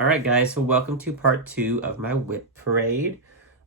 Alright guys, so welcome to part 2 of my WIP parade.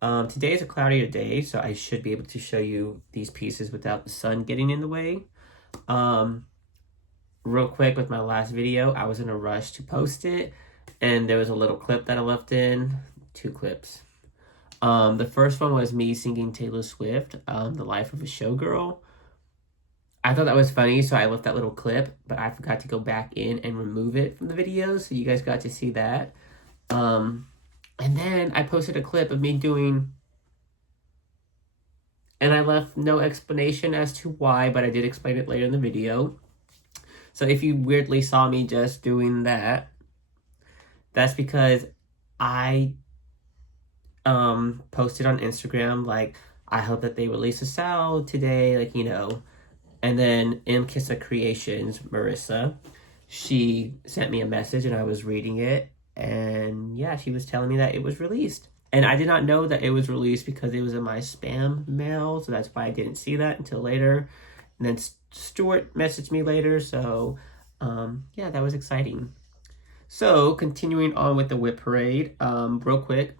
Today is a cloudier day, so I should be able to show you these pieces without the sun getting in the way. Real quick, with my last video, I was in a rush to post it, and there was a little clip that I left in. 2 clips. The first one was me singing Taylor Swift, The Life of a Showgirl. I thought that was funny, so I left that little clip, but I forgot to go back in and remove it from the video, so you guys got to see that. And then I posted a clip of me doing, and I left no explanation as to why, but I did explain it later in the video. So if you weirdly saw me just doing that, that's because I posted on Instagram, like, I hope that they release a sound today, like, you know. And then M. Kissa Creations, Marissa, she sent me a message and I was reading it. And yeah, she was telling me that it was released. And I did not know that it was released because it was in my spam mail. So that's why I didn't see that until later. And then Stuart messaged me later. So yeah, that was exciting. So continuing on with the WIP parade, real quick.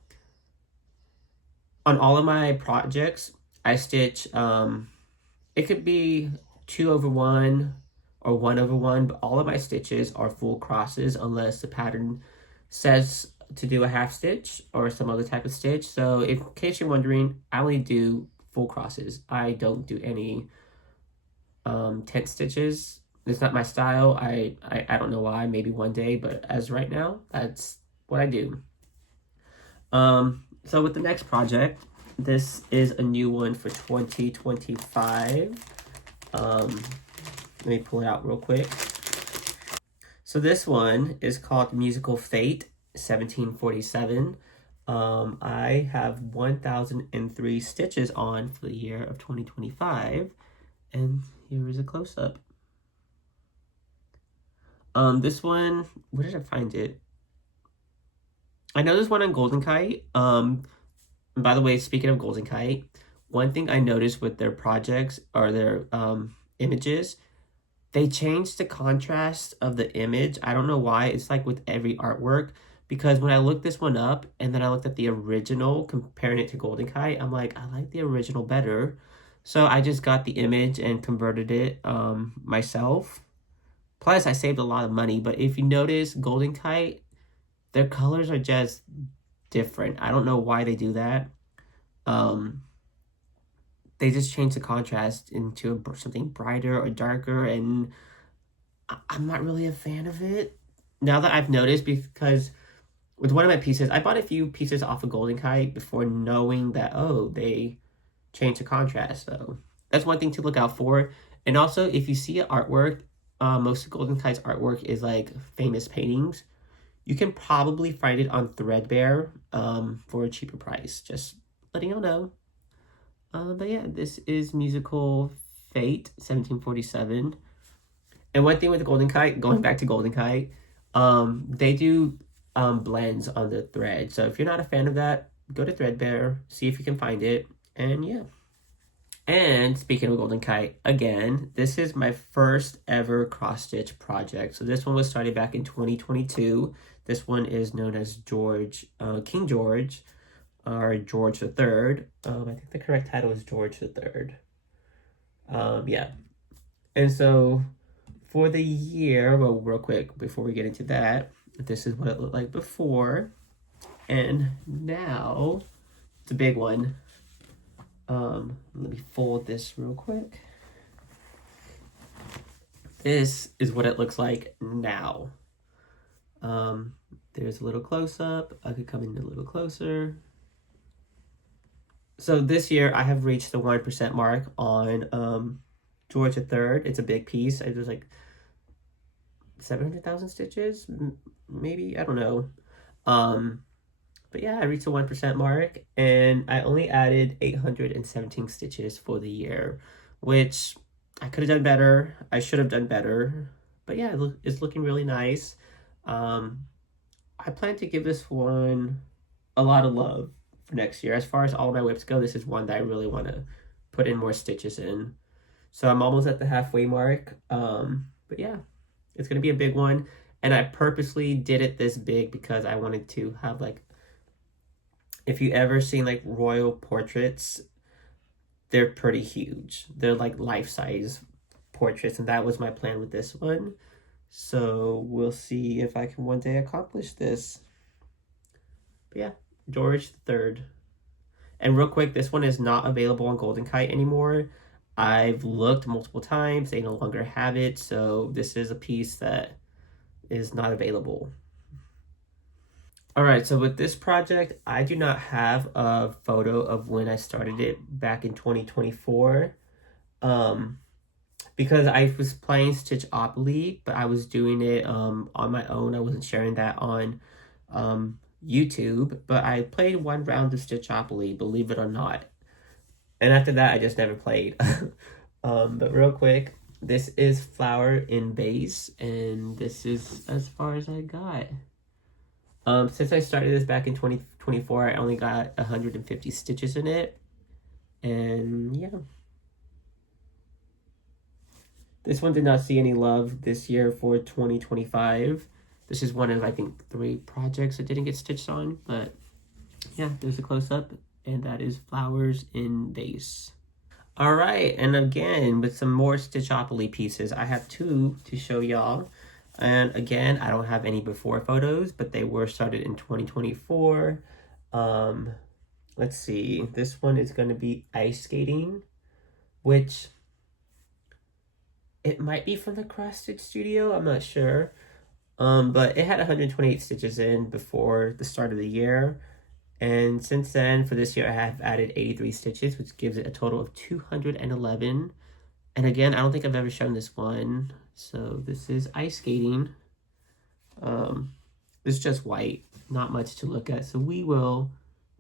On all of my projects, I stitch, it could be 2/1 or 1/1, but all of my stitches are full crosses unless the pattern says to do a half stitch or some other type of stitch. So in case you're wondering, I only do full crosses. I don't do any tent stitches. It's not my style. I don't know why, maybe one day, but as right now, that's what I do. So with the next project, this is a new one for 2025. Let me pull it out real quick. So this one is called Musical Fete 1747. I have 1,003 stitches on for the year of 2025. And here is a close-up. This one, where did I find it? I know there's one on Golden Kite. By the way, speaking of Golden Kite, one thing I noticed with their projects or their images, they changed the contrast of the image. I don't know why. It's like with every artwork, because when I looked this one up and then I looked at the original, comparing it to Golden Kite, I'm like, I like the original better. So I just got the image and converted it myself. Plus, I saved a lot of money. But if you notice, Golden Kite, their colors are just different. I don't know why they do that. They just change the contrast into something brighter or darker, and I'm not really a fan of it. Now that I've noticed, because with one of my pieces, I bought a few pieces off of Golden Kite before knowing that, oh, they changed the contrast. So that's one thing to look out for. And also, if you see artwork, most of Golden Kite's artwork is like famous paintings. You can probably find it on Threadbare for a cheaper price. Just letting y'all know. But yeah, this is Musical Fete 1747. And one thing with the Golden Kite, going back to Golden Kite, they do blends on the thread. So if you're not a fan of that, go to Threadbare, see if you can find it, and yeah. And speaking of Golden Kite, again, this is my first ever cross-stitch project. So this one was started back in 2022. This one is known as King George, or George III. I think the correct title is George III. Yeah. And so for the year, well, real quick, before we get into that, this is what it looked like before. And now, it's a big one. Let me fold this real quick. This is what it looks like now. There's a little close-up. I could come in a little closer. So this year I have reached the 1% mark on George III. It's a big piece. I was like 700,000 stitches, maybe, I don't know. But yeah, I reached the 1% mark, and I only added 817 stitches for the year, which I could have done better. I should have done better. But yeah, it's looking really nice. I plan to give this one a lot of love for next year. As far as all of my WIPs go, this is one that I really want to put in more stitches in. So I'm almost at the halfway mark. But yeah, it's going to be a big one. And I purposely did it this big because I wanted to have like, if you ever seen like royal portraits, they're pretty huge. They're like life-size portraits, and that was my plan with this one. So we'll see if I can one day accomplish this. But yeah, George III. And real quick, this one is not available on Golden Kite anymore. I've looked multiple times. They no longer have it. So this is a piece that is not available. All right, so with this project, I do not have a photo of when I started it back in 2024. Because I was playing Stitchopoly, but I was doing it on my own. I wasn't sharing that on YouTube, but I played one round of Stitchopoly, believe it or not. And after that, I just never played. But real quick, this is Flower in Vase, and this is as far as I got. Since I started this back in 2024, I only got 150 stitches in it. And yeah. This one did not see any love this year for 2025. This is one of, I think, 3 projects that didn't get stitched on. But yeah, there's a close-up, and that is Flowers in Vase. All right, and again, with some more Stitchopoly pieces, I have 2 to show y'all. And again, I don't have any before photos, but they were started in 2024. Let's see. This one is going to be ice skating, which it might be from the Cross Stitch Studio. I'm not sure. But it had 128 stitches in before the start of the year. And since then, for this year, I have added 83 stitches, which gives it a total of 211. And again, I don't think I've ever shown this one. So this is ice skating. It's just white, not much to look at. So we will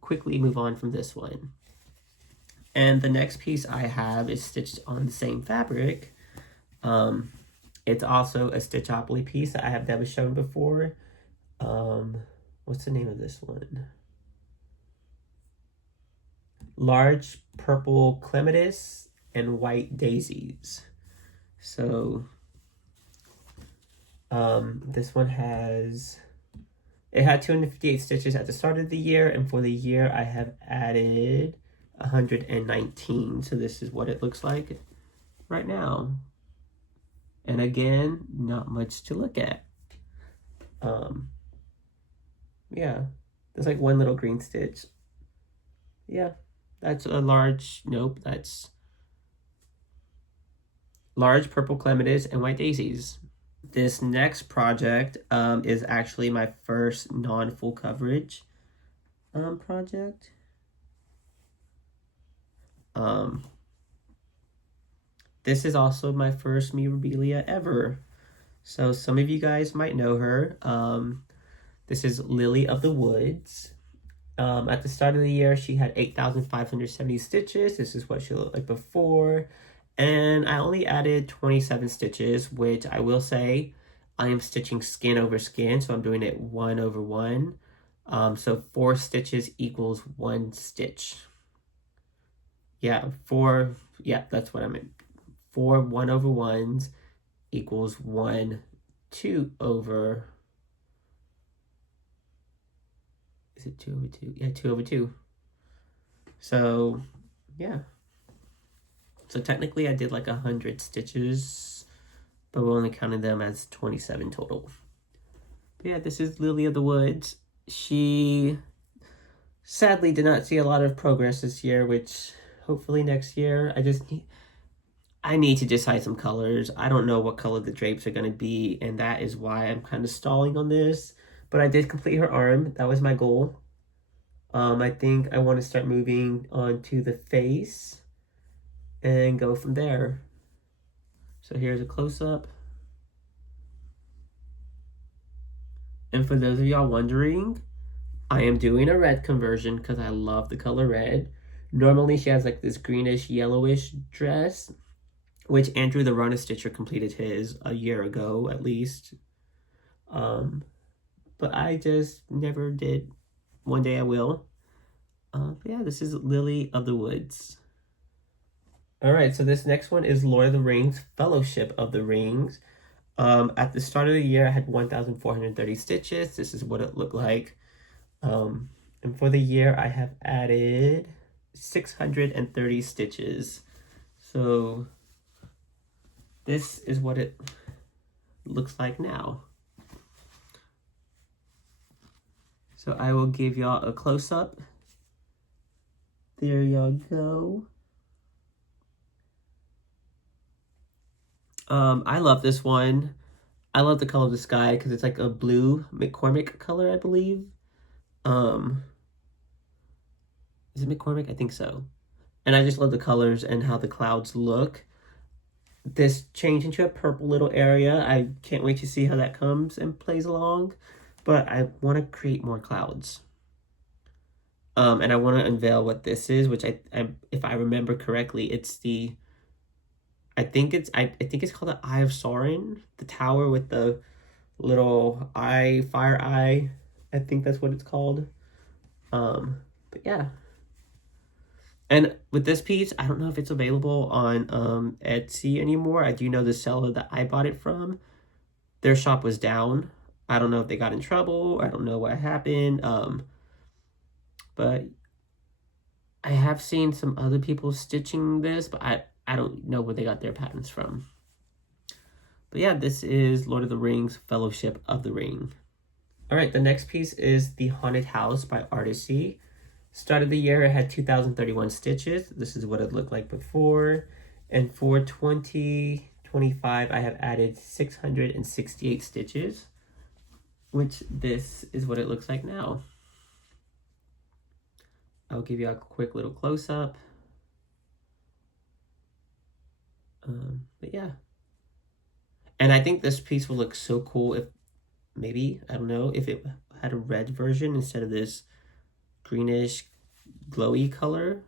quickly move on from this one. And the next piece I have is stitched on the same fabric. It's also a Stitchopoly piece that I have never shown before. What's the name of this one? Large purple Clematis and white Daisies. So this one it had 258 stitches at the start of the year, and for the year I have added 119. So this is what it looks like right now. And again, not much to look at. Yeah, there's like one little green stitch. Yeah, that's a large, nope, that's large purple Clematis and white Daisies. This next project is actually my first non-full coverage project. This is also my first Mirabilia ever. So some of you guys might know her. This is Lilly of the Woods. At the start of the year, she had 8,570 stitches. This is what she looked like before. And I only added 27 stitches, which I will say I am stitching skin over skin. So I'm doing it 1 over 1. So 4 stitches equals 1 stitch. Yeah, 4. Yeah, that's what I meant. 4 1 over 1s equals 1 2 over. Is it 2 over 2? Yeah, 2 over 2. So, yeah. So technically I did like 100 stitches, but we only counted them as 27 total. But yeah, this is Lilly of the Woods. She sadly did not see a lot of progress this year, which hopefully next year I need to decide some colors. I don't know what color the drapes are going to be, and that is why I'm kind of stalling on this. But I did complete her arm. That was my goal. I think I want to start moving on to the face and go from there. So here's a close-up. And for those of y'all wondering, I am doing a red conversion because I love the color red. Normally she has like this greenish yellowish dress, which Andrew the Rona Stitcher completed his a year ago at least. But I just never did. One day I will. But yeah, this is Lilly of the Woods. All right, so this next one is Lord of the Rings, Fellowship of the Rings. At the start of the year, I had 1,430 stitches. This is what it looked like. And for the year, I have added 630 stitches. So this is what it looks like now. So I will give y'all a close-up. There y'all go. I love this one. I love the color of the sky because it's like a blue McCormick color, I believe. Is it McCormick? I think so. And I just love the colors and how the clouds look. This changed into a purple little area. I can't wait to see how that comes and plays along. But I want to create more clouds. And I want to unveil what this is, which I if I remember correctly, it's the I think it's called the Eye of Sauron, the tower with the little eye, fire eye. I think that's what it's called. But yeah. And with this piece, I don't know if it's available on Etsy anymore. I do know the seller that I bought it from, their shop was down. I don't know if they got in trouble. I don't know what happened. But I have seen some other people stitching this, but I don't know where they got their patterns from. But yeah, this is Lord of the Rings, Fellowship of the Ring. All right, the next piece is The Haunted House by Artery. Start of the year, it had 2,031 stitches. This is what it looked like before. And for 2025, I have added 668 stitches, which this is what it looks like now. I'll give you a quick little close-up. But yeah. And I think this piece will look so cool if maybe, I don't know, if it had a red version instead of this greenish glowy color.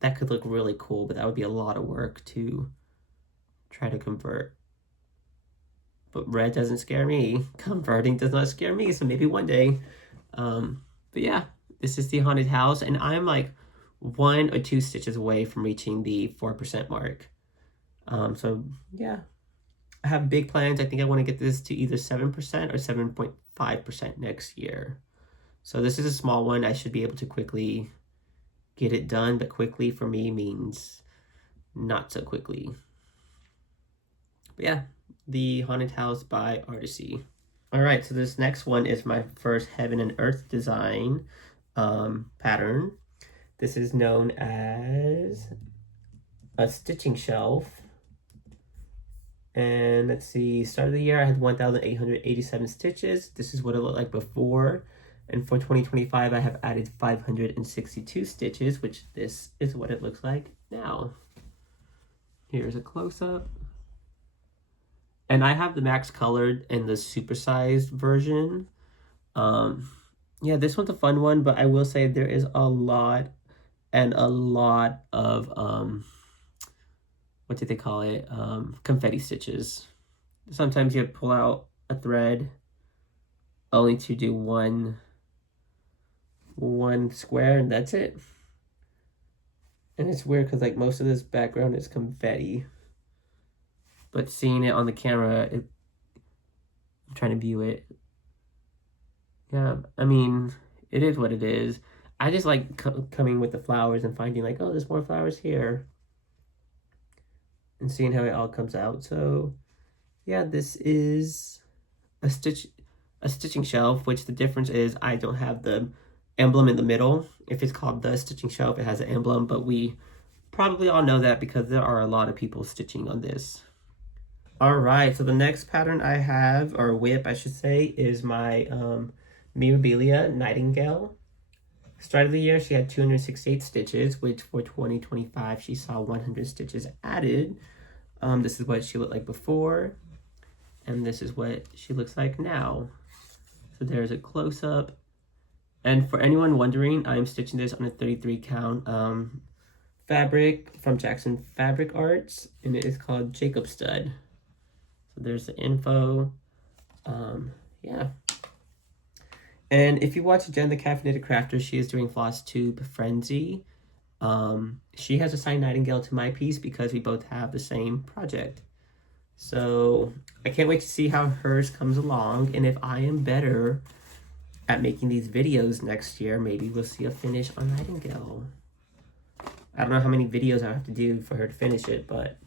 That could look really cool, but that would be a lot of work to try to convert. But red doesn't scare me. Converting does not scare me, so maybe one day. But yeah, this is The Haunted House, and I'm like 1 or 2 stitches away from reaching the 4% mark. So yeah, I have big plans. I think I want to get this to either 7% or 7.5% next year. So this is a small one. I should be able to quickly get it done, but quickly for me means not so quickly. But yeah, The Haunted House by Artery. All right, so this next one is my first Heaven and Earth design pattern. This is known as a stitching shelf. And let's see, start of the year, I had 1,887 stitches. This is what it looked like before. And for 2025, I have added 562 stitches, which this is what it looks like now. Here's a close-up. And I have the max colored and the supersized version. Yeah, this one's a fun one, but I will say there is a lot of, what did they call it? Confetti stitches. Sometimes you pull out a thread only to do one square, and that's it. And it's weird because like most of this background is confetti. But seeing it on the camera, I'm trying to view it. Yeah, I mean, it is what it is. I just like coming with the flowers and finding like, oh, there's more flowers here. And seeing how it all comes out. So, yeah, this is a stitching shelf, which the difference is I don't have the emblem in the middle. If it's called the stitching shelf, it has an emblem, but we probably all know that because there are a lot of people stitching on this. All right, so the next pattern I have, or WIP I should say, is my Mirabilia Nightingale. Start of the year, she had 268 stitches, which for 2025, she saw 100 stitches added. This is what she looked like before, and this is what she looks like now. So there's a close-up. And for anyone wondering, I'm stitching this on a 33 count fabric from Jackson Fabric Arts, and it is called Jacob Stud. So there's the info. Yeah. And if you watch Jen the Caffeinated Crafter, she is doing Floss Tube Frenzy. She has assigned Nightingale to my piece because we both have the same project. So I can't wait to see how hers comes along, and if I am better at making these videos next year, maybe we'll see a finish on Nightingale. I don't know how many videos I have to do for her to finish it, but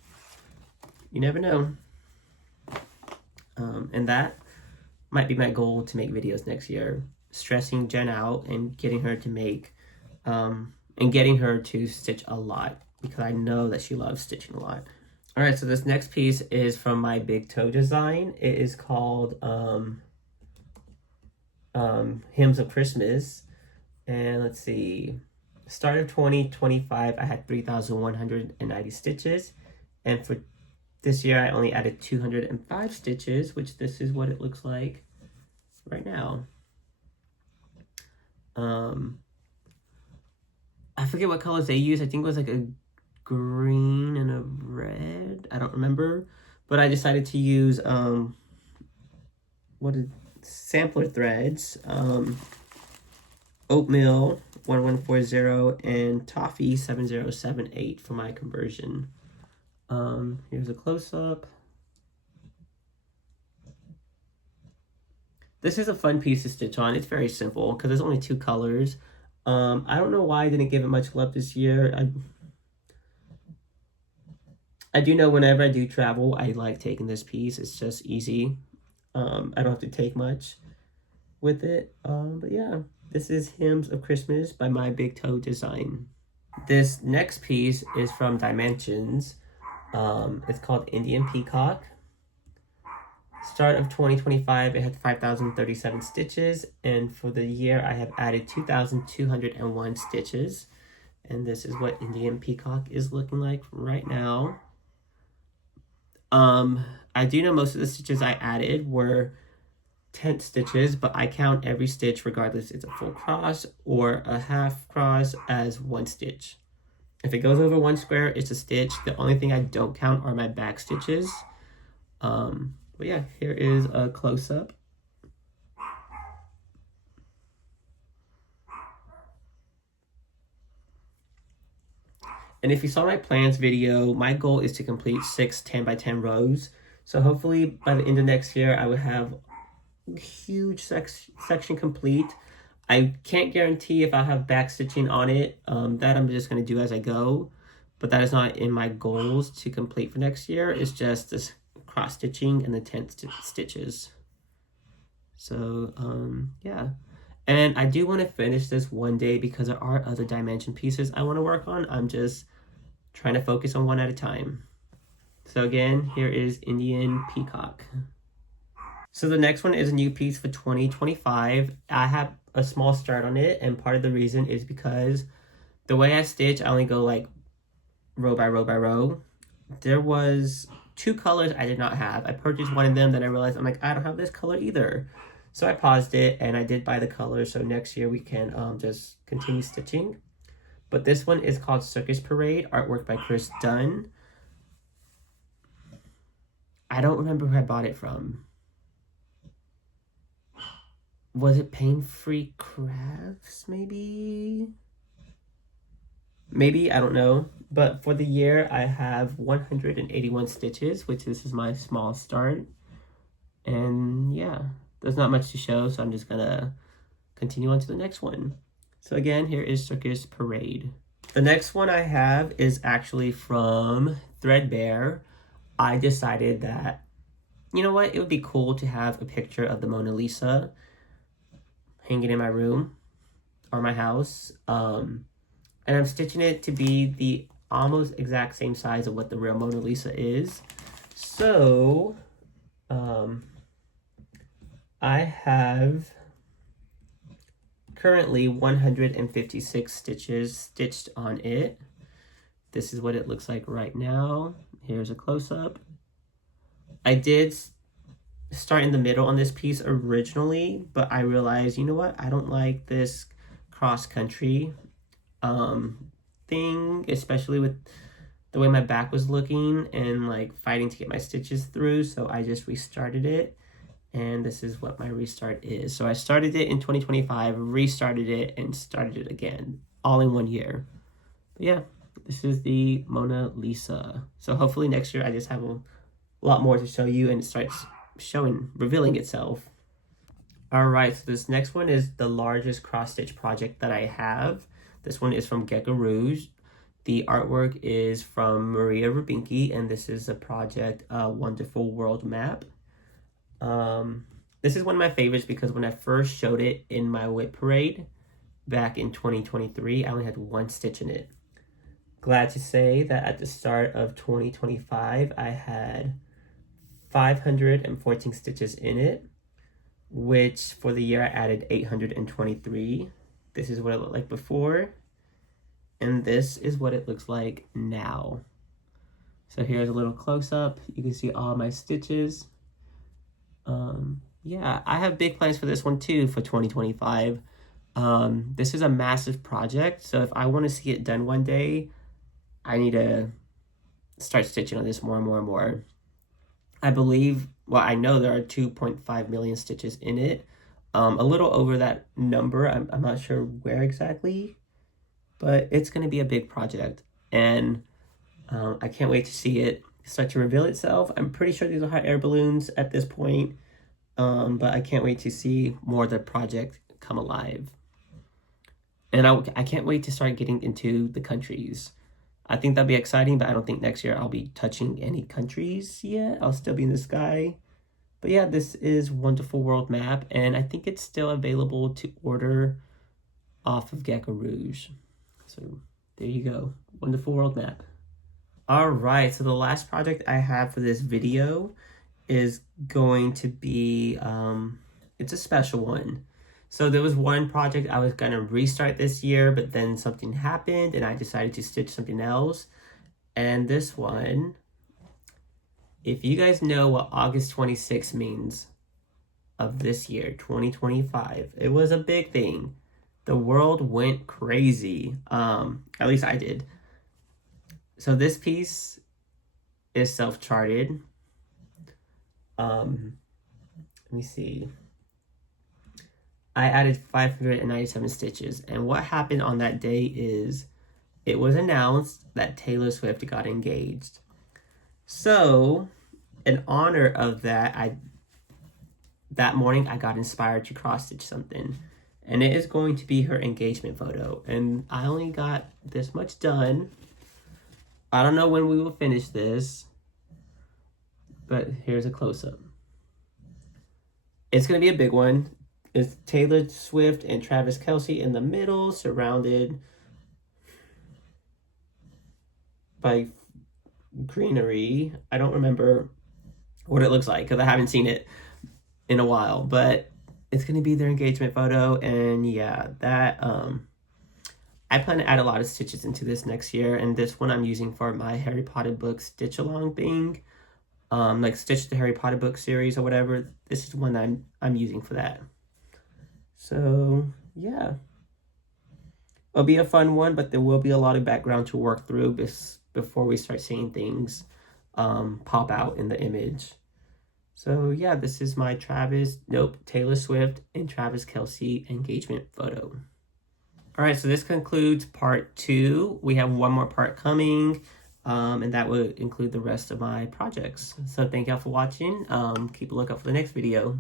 you never know. And that might be my goal, to make videos next year, stressing Jen out and getting her to make, and getting her to stitch a lot, because I know that she loves stitching a lot. All right, so this next piece is from my big toe design. It is called Hymns of Christmas. And let's see, start of 2025, I had 3,190 stitches. And for this year, I only added 205 stitches, which this is what it looks like right now. I forget what colors they used. I think it was like a green and a red. I don't remember. But I decided to use sampler threads, oatmeal 1140 and toffee 7078 for my conversion. Here's a close-up. This is a fun piece to stitch on. It's very simple because there's only 2 colors. I don't know why I didn't give it much love this year. I do know whenever I do travel, I like taking this piece. It's just easy. I don't have to take much with it. But yeah, this is Hymns of Christmas by My Big Toe Design. This next piece is from Dimensions. It's called Indian Peacock. Start of 2025, it had 5,037 stitches, and for the year I have added 2,201 stitches. And this is what Indian Peacock is looking like right now. I do know most of the stitches I added were tent stitches, but I count every stitch, regardless it's a full cross or a half cross, as 1 stitch. If it goes over 1 square, it's a stitch. The only thing I don't count are my back stitches. But yeah, here is a close-up. And if you saw my plans video, my goal is to complete 6 10x10 rows. So hopefully by the end of next year, I will have a huge section complete. I can't guarantee if I'll have back stitching on it. That I'm just going to do as I go. But that is not in my goals to complete for next year. It's just this cross stitching and the tent stitches. So yeah. And I do want to finish this one day because there are other dimension pieces I want to work on. I'm just trying to focus on one at a time. So again, here is Indian Peacock. So the next one is a new piece for 2025. I have a small start on it, and part of the reason is because the way I stitch, I only go like row by row by row. There was 2 colors I did not have. I purchased one of them, then I realized I'm like, I don't have this color either. So I paused it, and I did buy the color, so next year we can just continue stitching. But this one is called Circus Parade, artwork by Chris Dunn. I don't remember who I bought it from. Was it Paine Free Crafts, maybe? Maybe, I don't know. But for the year, I have 181 stitches, which this is my small start. And yeah, there's not much to show, so I'm just gonna continue on to the next one. So again, here is Circus Parade. The next one I have is actually from Threadbare. I decided that, you know what, it would be cool to have a picture of the Mona Lisa hanging in my room or my house. And I'm stitching it to be the almost exact same size of what the real Mona Lisa is. So, I have currently 156 stitches stitched on it. This is what it looks like right now. Here's a close-up. I did start in the middle on this piece originally, but I realized, you know what, I don't like this cross-country thing, especially with the way my back was looking and like fighting to get my stitches through, so I just restarted it, and this is what my restart is. So I started it in 2025, restarted it, and started it again, all in 1 year. But yeah, this is the Mona Lisa. So hopefully next year I just have a a lot more to show you, and it starts revealing itself. All right, so this next one is the largest cross-stitch project that I have. This one is from Gecko Rouge. The artwork is from Maria Rubinki, and this is a project, Wonderful World Map. This is one of my favorites because when I first showed it in my WIP parade back in 2023, I only had 1 stitch in it. Glad to say that at the start of 2025, I had 514 stitches in it, which for the year I added 823. This is what it looked like before, and this is what it looks like now. So here's a little close-up. You can see all my stitches. Yeah, I have big plans for this one too for 2025. This is a massive project, so if I want to see it done one day, I need to start stitching on this more and more and more. I believe, well, I know there are 2.5 million stitches in it. A little over that number. I'm not sure where exactly, but it's going to be a big project, and I can't wait to see it start to reveal itself. I'm pretty sure these are hot air balloons at this point, but I can't wait to see more of the project come alive. And I can't wait to start getting into the countries. I think that'd be exciting, but I don't think next year I'll be touching any countries yet. I'll still be in the sky. But yeah, this is Wonderful World Map, and I think it's still available to order off of Gecko Rouge. So there you go, Wonderful World Map. All right, so the last project I have for this video is going to be, it's a special one. So there was one project I was gonna restart this year, but then something happened and I decided to stitch something else. And this one, if you guys know what August 26th means of this year, 2025, it was a big thing. The world went crazy, at least I did. So this piece is self-charted. Let me see. I added 597 stitches, and what happened on that day is it was announced that Taylor Swift got engaged. So, in honor of that, that morning I got inspired to cross-stitch something, and it is going to be her engagement photo, and I only got this much done. I don't know when we will finish this, but here's a close-up. It's going to be a big one. It's Taylor Swift and Travis Kelce in the middle, surrounded by greenery. I don't remember what it looks like because I haven't seen it in a while, but it's going to be their engagement photo. And yeah, that I plan to add a lot of stitches into this next year, and this one I'm using for my Harry Potter book stitch along thing, like Stitch the Harry Potter book series or whatever. This is one I'm using for that. So yeah, it'll be a fun one, but there will be a lot of background to work through before we start seeing things pop out in the image. So yeah, this is my Taylor Swift and Travis Kelce engagement photo. All right, so this concludes part 2. We have one more part coming, and that would include the rest of my projects. So thank y'all for watching. Keep a lookout for the next video.